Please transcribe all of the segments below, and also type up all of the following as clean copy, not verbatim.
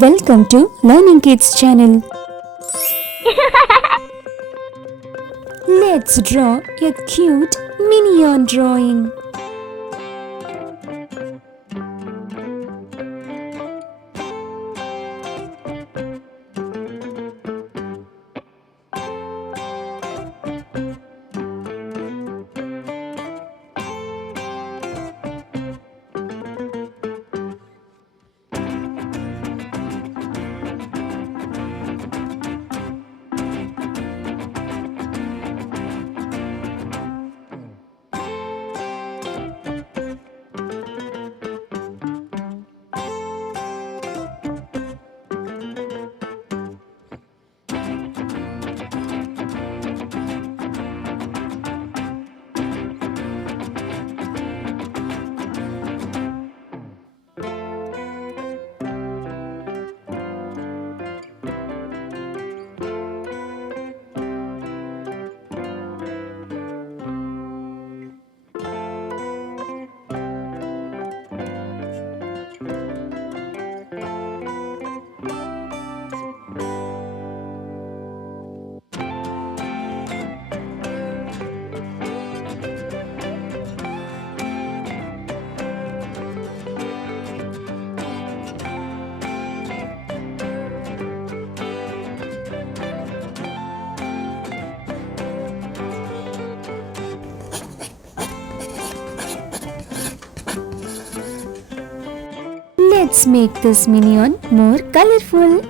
Welcome to Learning Kids channel. Let's draw a cute minion drawing. Let's make this minion more colorful.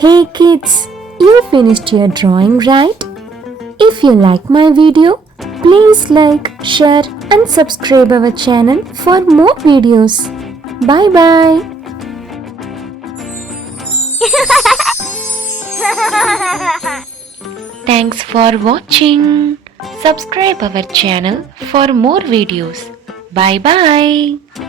Hey kids, you finished your drawing, right? If you like my video, please like, share and subscribe our channel for more videos. Bye bye. Thanks for watching. Subscribe our channel for more videos. Bye bye.